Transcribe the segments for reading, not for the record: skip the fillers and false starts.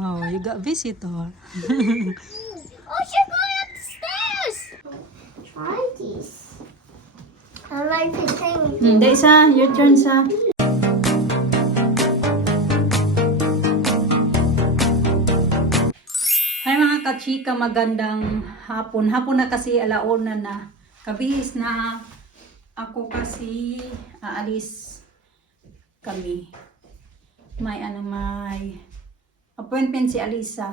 Oh, you got visitor. Oh, she's going up the stairs. Try this. I like the thing. Hindi, Sa. Your turn, Sa. Hi mga kachika, magandang hapon. Hapon na kasi, alauna na. Kabihis na ako kasi aalis kami. May appointment si Alisa.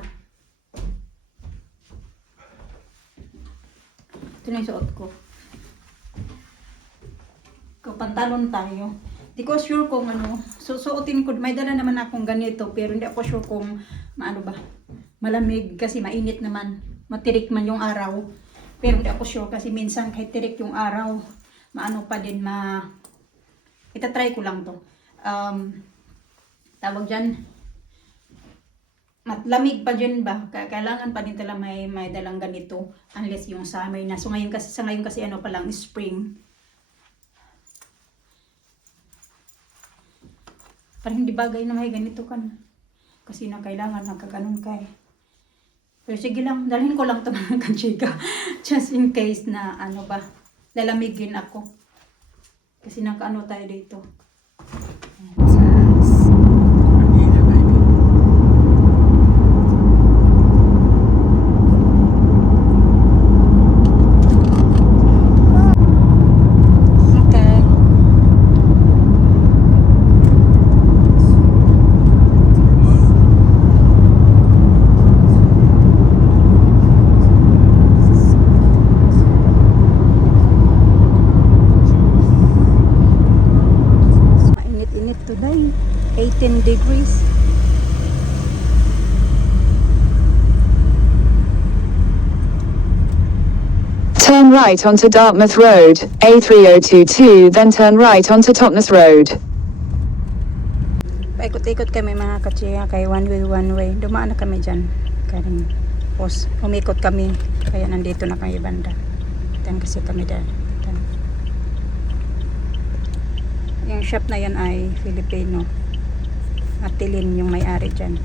Ito na yung suot ko. Pantalon tayo. Di ko sure kung susuotin ko. May dala naman akong ganito, pero hindi ako sure kung malamig kasi mainit naman. Matirik man yung araw. Pero hindi ako sure kasi minsan kahit tirik yung araw, pa din itatry ko lang to. Tawag dyan, lamig pa dyan ba? Kailangan pa din tala may dalang ganito unless yung summer na. So ngayon kasi, pa lang spring. Parang hindi bagay na may ganito ka na. Kasi na kailangan nakaganon ka eh. Pero sige lang, dalhin ko lang ito mga kachika. Just in case na lalamigin ako. Kasi nakaano tayo dito. Today, 18 degrees. Turn right onto Dartmouth Road, A3022, then turn right onto Totnes Road. Paikot-ikot kami mga katsiya, kay one way. Dumaan na kami dyan. Tapos umikot kami, kaya nandito na kami banda. Tan kasi kami dyan. Yung shop na yan ay Filipino. Atilin yung may-ari dyan.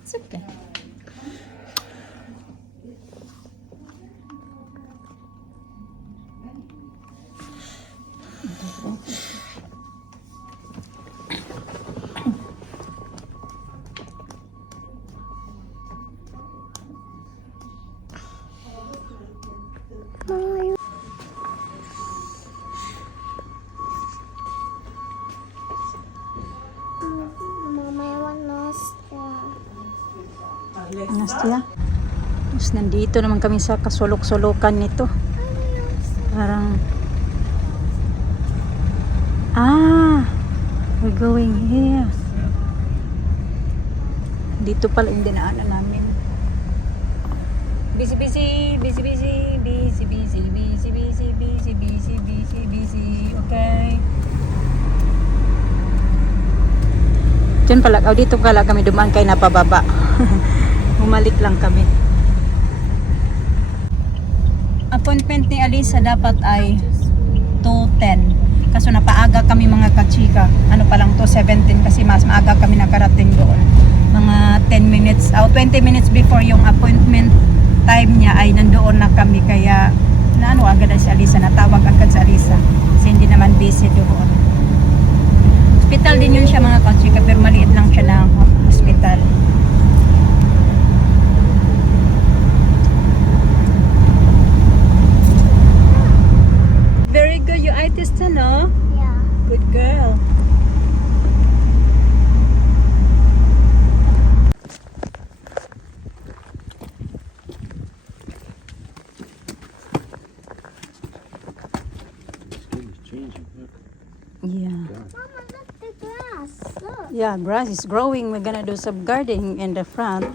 It's okay. Mama, I want Nostra. Nastia. Tapos nandito naman kami sa kasulok-sulukan nito. Parang we're going here. Dito pala yung dinaanan namin. Busy. Okay. Diyan pala, dito pala kami dumaan kay napababa. Bumalik lang kami. Appointment ni Alisa dapat ay 2:10. Kaso napaaga kami mga kachika. Pa lang to 17 kasi mas maaga kami nakarating doon. Mga 10 minutes, 20 minutes before yung appointment time niya ay nandoon na kami. Kaya agad si Alisa, natawag agad si Alisa. Kasi hindi naman busy doon. Hospital din yun siya mga kachika, pero maliit lang siya ng hospital. Very good, you ate this too, no? Yeah. Good girl. Yeah. Mama, look the grass. Look. Yeah, grass is growing. We're gonna do some gardening in the front.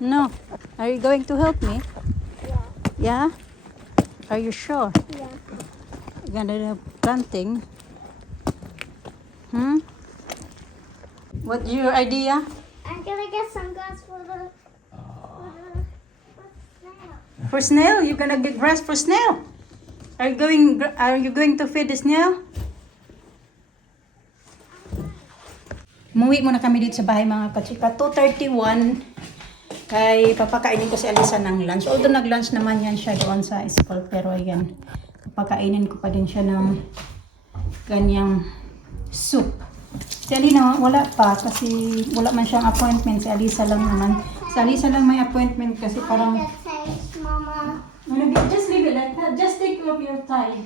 No. Are you going to help me? Yeah. Yeah? Are you sure? Yeah. We're gonna do planting. What's your idea? I'm gonna get some grass for snail. For snail? You're gonna get grass for snail? Are you going to feed this now? Umuwi muna kami dito sa bahay mga kachika. 2:31. Kay papakainin ko si Alisa ng lunch. Although nag-lunch naman yan siya doon sa school. Pero ayan, papakainin ko pa din siya ng ganyang soup. Si Alina wala pa kasi wala man siyang appointment. Si Alisa lang naman. Si Alisa lang may appointment kasi parang... Thanks, Mama. Just leave it like that. Just take off your tie.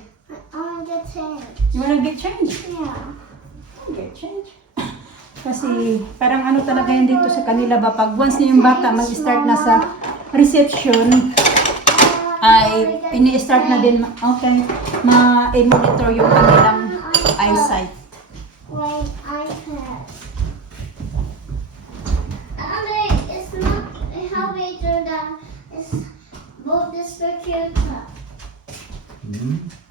I want to get changed. You wanna get changed? Yeah. Get change. Kasi parang ano talaga yan dito sa kanila ba, pag once na yung bata mag-start na sa reception, ay ini-start na din, okay, ma-monitor yung kanilang eyesight. Wait, iPad. It's not how we do that. It's both this computer.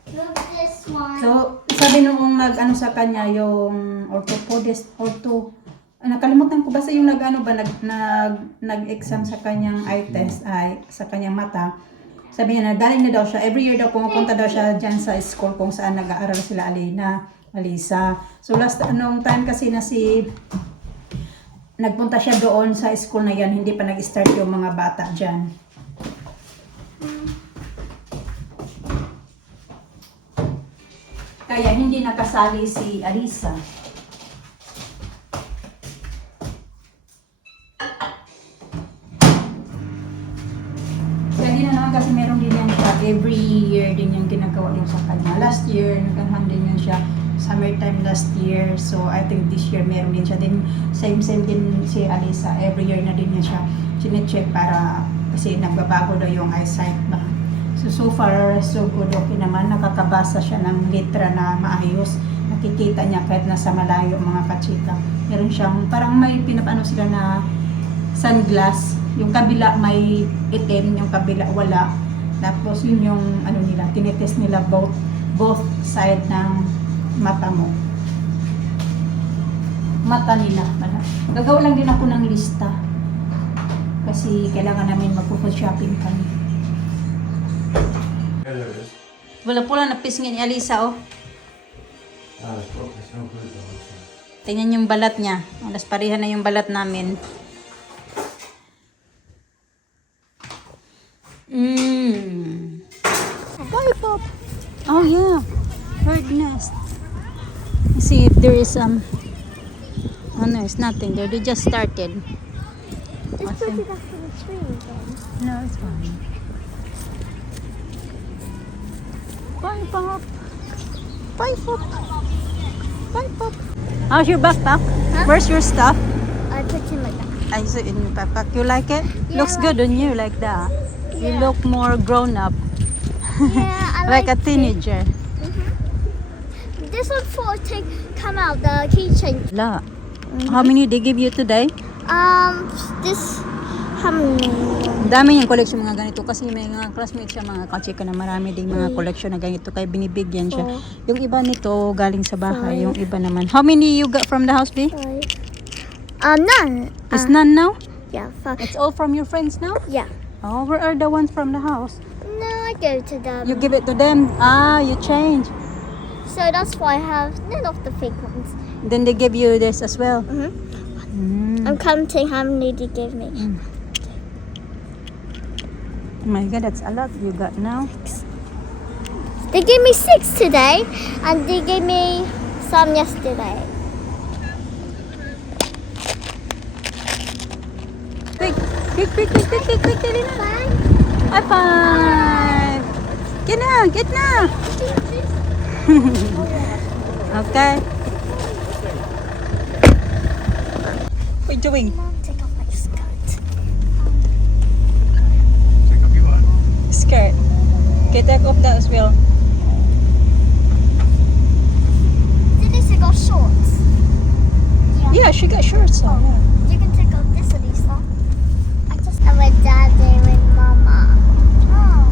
Look this one. So, sabi nung nag-ano sa kanya, yung orthopodist, nakalimutan ko basta yung nag-exam sa kanyang eye test, sa kanyang mata. Sabi niya na galing na daw siya, every year daw pumupunta daw siya dyan sa school kung saan nag-aaral sila Alisa. So last anong time kasi na nagpunta siya doon sa school na yan, hindi pa nag-start yung mga bata dyan. Kaya hindi nakasali si Alisa. Kaya din na naman kasi meron din yan siya. Every year din yung ginagawa din sa kanya. Last year, nagkanhan din yan siya. Summertime last year. So, I think this year meron din siya. Din, same din si Alisa. Every year na din niya siya chinecheck para kasi nagbabago daw yung eyesight ba. So far, so good. Okay naman. Nakakabasa siya ng letra na maayos. Nakikita niya kahit nasa malayo mga kachika. Meron siyang, parang may pinapano sila na sunglass. Yung kabila may itim, yung kabila wala. Tapos yun yung ano nila, tinetest nila both side ng mata mo. Mata nila. Gagawa lang din ako ng lista. Kasi kailangan namin mag-food shopping kami. Wala-pula na pisngin ni Alisa, oh. Tingnan yung balat niya. Alas parihan na yung balat namin. Bye, Pop. Oh, yeah. Bird nest. Let's see if there is some... Oh, no, it's nothing there. They just started. Just put it after the tree again. No, it's fine. Bye, Pop. Bye, Pop. Bye, Pop. How's your backpack? Huh? Where's your stuff? I put it like that. I saw it in your backpack. You like it? Yeah, Looks I good on you like that. You Yeah. look more grown up. Yeah, I like a it. teenager. This one for come out the keychain. La. How many they give you today? This how many? Ang dami niyang collection mga ganito kasi may mga classmates siya mga kachika na marami ding mga collection na ganito kaya binibigyan siya. Oh. Yung iba nito galing sa bahay, yung iba naman. How many you got from the house, B? None. It's none now? Yeah, five. It's all from your friends now? Yeah. Oh, where are the ones from the house? No, I go to them. You give it to them. Ah, you change. So that's why I have none of the fake ones. Then they give you this as well. I'm counting how many they give me. Oh my God, that's a lot you got now. They gave me 6 today, and they gave me some yesterday. Quick, Lina. High five. Get na. Okay. What are you doing? Mom, take off my skirt. Take off your what? Skirt. Okay, take off that as well. Did you got shorts? Yeah, she got shorts on. Yeah. You can take off this, Elisa. I just have a daddy with mama. Oh.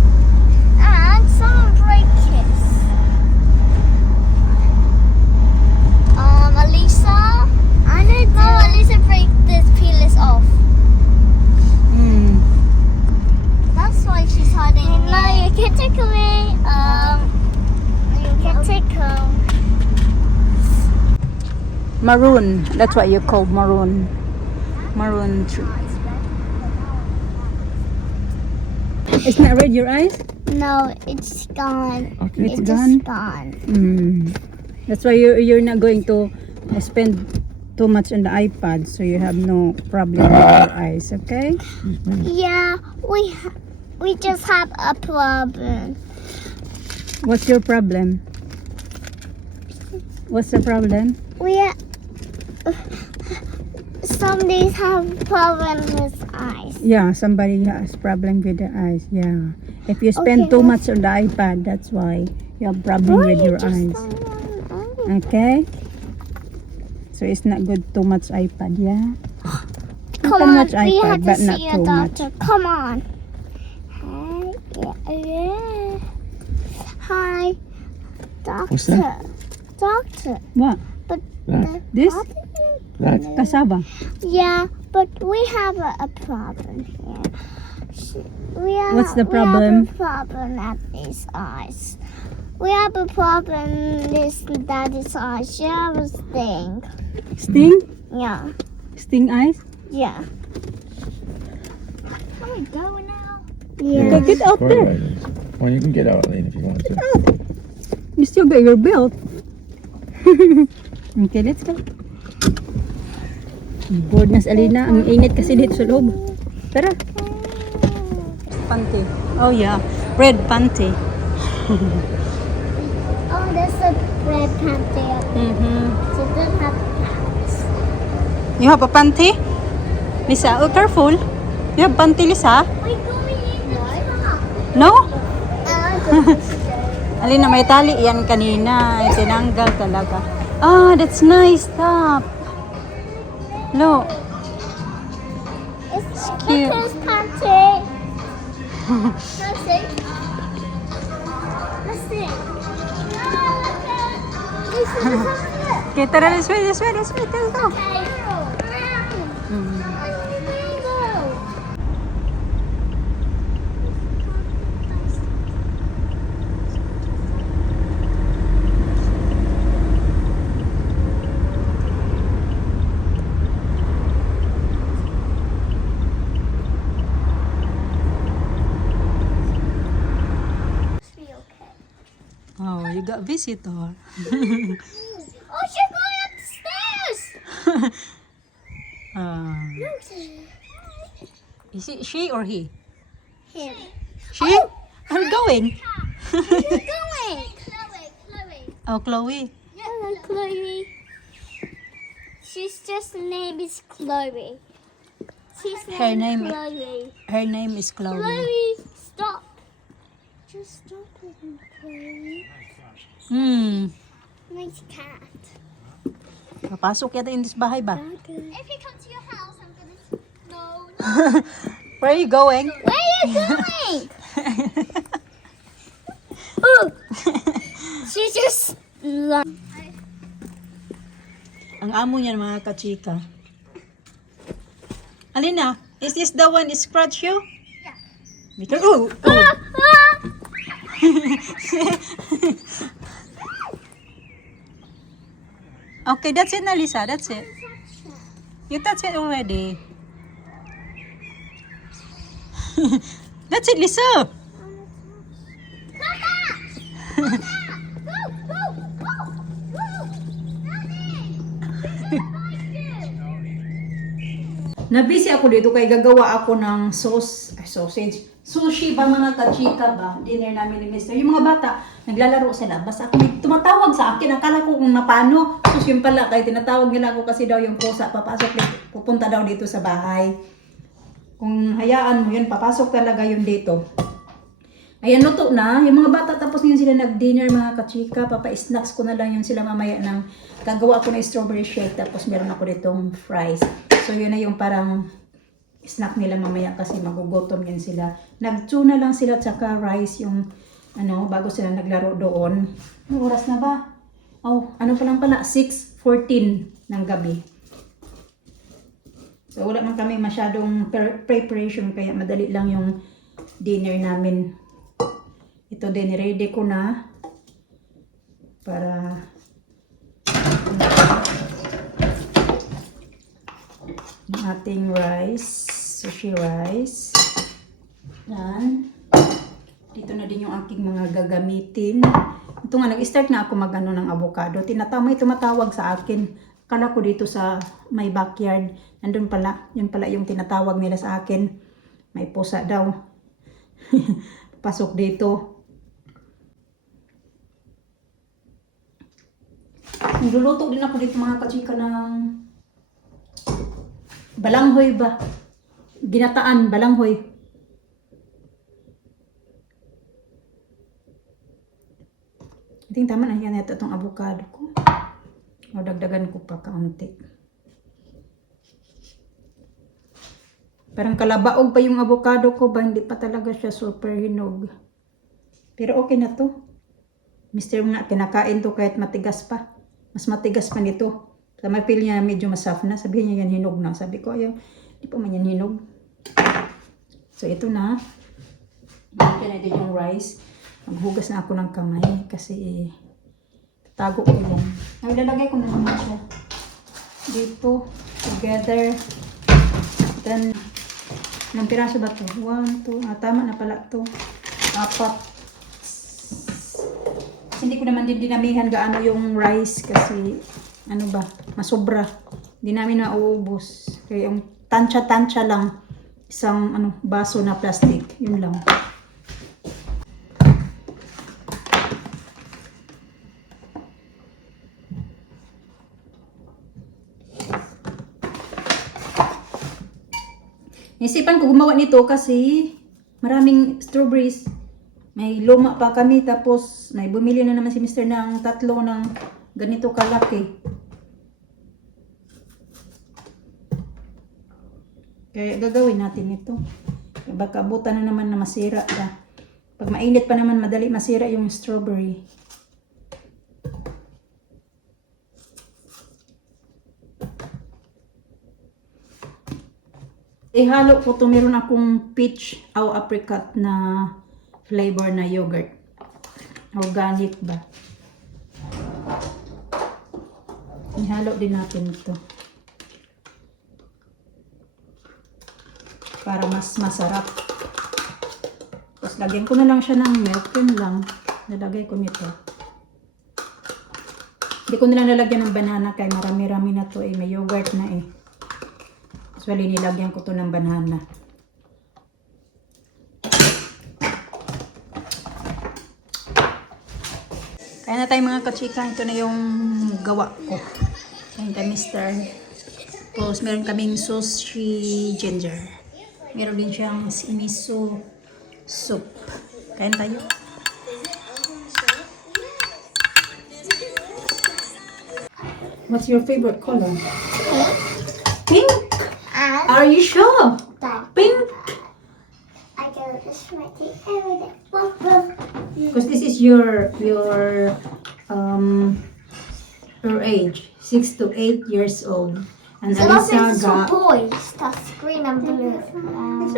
And some break kiss. Elisa. I know. Mama, Elisa, break this peel this off. That's why she's hiding. No, you can take away. Maroon. That's what you call maroon. Maroon tree. It's not red your eyes? No, it's gone. Okay. It's It's gone? just gone. That's why you're not going to spend too much on the iPad, so you have no problem with your eyes, okay? Yeah, we just have a problem. What's your problem? What's the problem? We some days have problem with eyes. Yeah, somebody has problem with the eyes. Yeah. If you spend Okay, too let's- much on the iPad, that's why you have problem with your eyes. Okay? So it's not good too much iPad, yeah? You Come can on, watch we iPad, have to but not see a too much. doctor. Come on. Hi, yeah. Hi, doctor. What's that? Doctor. What? But That. This? That. Cassava. yeah, but we have a problem here. What's the We problem? have a problem at these eyes. We have a problem this daddy's eyes. She have a sting. Sting? Yeah, Sting eyes? yeah. Can we go now? Okay, Yeah. get out Go there. ahead. Well, you can get out, Lane, if you want to. You still got your belt. Okay, let's go. Bored na si Alina. Ang init kasi dito sa loob. Tara. Panty. Oh yeah. Red panty. Oh, there's a red panty up there. So don't have pants. You have a panty? Lisa, oh careful. You have panty, Lisa? We're going in the truck. No? And Alina, may tali yan kanina. Tinanggal talaga. Ah, that's nice. Stop. Look. it's cute. Kitty's panty. Let's see. Let's see. Oh, look at this is something. Okay, tara, this way. Let's go. Okay. Oh, you got visitor. Oh, she's going up the stairs. Is it she or he? Him. She? I'm going. Where are you going? Chloe. Oh, Chloe. Hello, Chloe. She's just name is Chloe. She's Her name- named Chloe. Her name is Chloe. Chloe, stop. Just stop it, Chloe. Nice cat. Papasok yata in this bahay ba? If he comes to your house, I'm gonna. No. Where are you going? Where are you going? Oh. She just. Ang amo niya mga kachika. Alina, is this the one that scratch you? Yeah. Because, oh. Okay, that's it na, Lisa. That's it. You touch it already. That's it, Lisa. Nabisi ako dito kay gagawa ako ng sausage. Sushi ba mga kachika ba? Dinner namin ni Mr. Yung mga bata, naglalaro sila. Basta ako may tumatawag sa akin. Akala ko kung napano. Sus yun pala. Kaya tinatawag nila ako kasi daw yung pusa. Papasok dito. Pupunta daw dito sa bahay. Kung hayaan mo yun, papasok talaga yun dito. Ayan, luto na. Yung mga bata tapos yun sila nag-dinner mga kachika. Papa-snacks ko na lang yun sila mamaya ng gagawa ako ng strawberry shake. Tapos meron ako ditong fries. So yun na yung parang snack nila mamaya kasi magugutom yan sila. Nagtuna lang sila tsaka rice yung bago sila naglaro doon. Anong oras na ba? Oh, ano pa lang pala? 6:14 ng gabi. So wala man kami masyadong preparation kaya madali lang yung dinner namin. Ito din, ready ko na para Yung ating rice, sushi rice. Yan. Dito na din yung aking mga gagamitin. Ito nga, nag-start na ako magano ng avocado. May tumatawag sa akin. Kala ko dito sa may backyard. Nandun pala. Yun pala yung tinatawag nila sa akin. May pusa daw. Pasok dito. Nagluluto din ako dito mga kachika ng balanghoy ba? Ginataan, balanghoy. I think tama na yan ito itong avocado ko. O dagdagan ko pa kaunti. Parang kalabaog pa yung avocado ko ba? Hindi pa talaga siya super hinog. Pero okay na to. Mister nga, kinakain to kahit matigas pa. Mas matigas pa nito. Sa may feel niya medyo masaf na. Sabihin niya yan hinog na. Sabi ko ayaw, hindi pa man yan hinog. So ito na. Bigyan na din yung rice. Maghugas na ako ng kamay kasi tago ko yan. Naglalagay ko na naman siya dito together. Then ilang piraso ba ito? 1, 2, tama na pala ito. 4. Hindi ko naman din dinamihan gaano yung rice kasi ano ba, masobra. Hindi namin nauubos. Kaya yung tansya-tansya lang isang baso na plastic. Yun lang. Isipan ko gumawa nito kasi maraming strawberries. May luma pa kami tapos may bumili na naman si Mr. ng 3 ng ganito kalaki. Kaya gagawin natin ito. Baka abutan na naman na masira ka. Pag mainit pa naman madali masira yung strawberry. Ihalo ko to, meron akong peach o apricot na flavor na yogurt. Organic ba? Ihalo din natin ito. Para mas masarap. Tapos lagyan ko na lang siya ng milk. Yun lang. Nalagay ko nito. Hindi ko nila nalagyan ng banana kaya marami-rami na to eh. May yogurt na eh. Actually, nilagyan ko to ng banana. Kaya na tayo mga kachika. Ito na yung gawa ko. Ayan ka, mister. Tapos, meron kaming sushi ginger. Meron din siyang miso soup. Kaya na tayo. What's your favorite color? Pink? Are you sure? Pink? I go this way every day. Because this is your age, 6 to 8 years old. And So that's Alisa for got, boys. That's green and blue. it's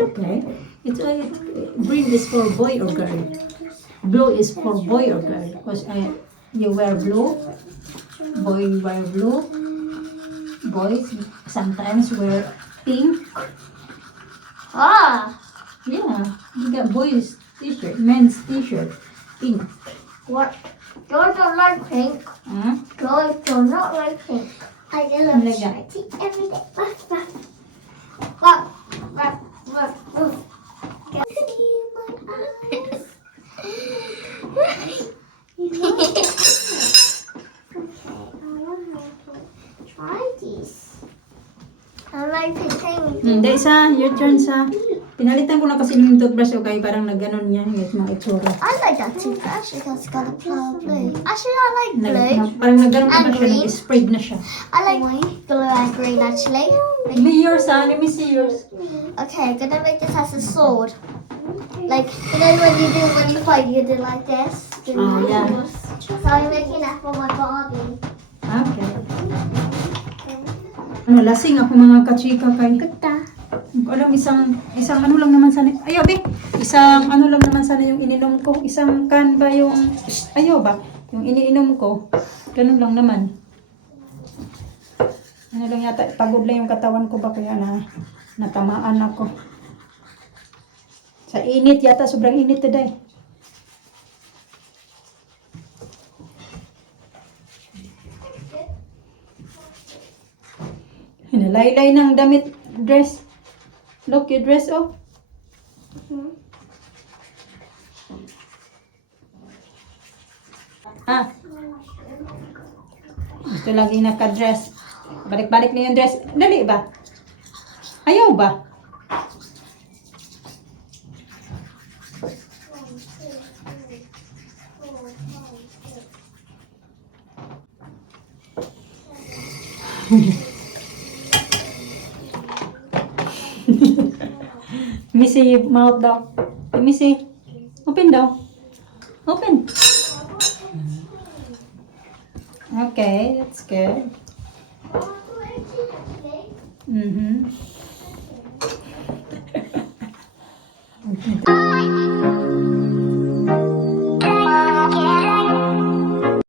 okay. Green is for boy or girl. Blue is for boy or girl. Because you wear blue, boy wear blue. Boys sometimes wear pink. Ah, Yeah, you got boys t-shirt, men's t-shirt, pink. what? Girls don't like pink. Huh? Girls do not like pink. I do love Like that. shirty every day. Ruff, ruff, ruff, ruff. Get in my eyes. Okay, I want to try this. I like pink things. Hindi, sa your turn sa. Pinalitan ko na kasi yung toothbrush o kaya parang nagganon niya. Yung mga itsura. I like that toothbrush because it's got a pale blue. Actually, I like blue. Parang nagganon ka And ba siya, green. nag-sprayed na siya. I like blue and green actually. Let me yours, ha? Let me see yours. Okay, gonna make this as a sword. Like, you know when you fight, you do like this. Oh, yeah. So I'm making that for my Barbie. Okay. Ano, lasing ako mga kachika kay. Alam, isang ano lang naman sana. Ayaw, be. Isang ano lang naman sana yung ininom ko. Isang can ba yung, ayaw ba? Yung iniinom ko. Ganun lang naman. Ano lang yata, pagod lang yung katawan ko ba kaya natamaan ako. Sa init yata, sobrang init today. Hinalaylay ng damit, dress. Look, your dress, oh. Ah. Gusto lagi naka-dress. Balik-balik na yung dress. Dali ba? Ayaw ba? Missy mouth daw. Missy. Open daw. Open. Okay, that's good. Mm-hmm.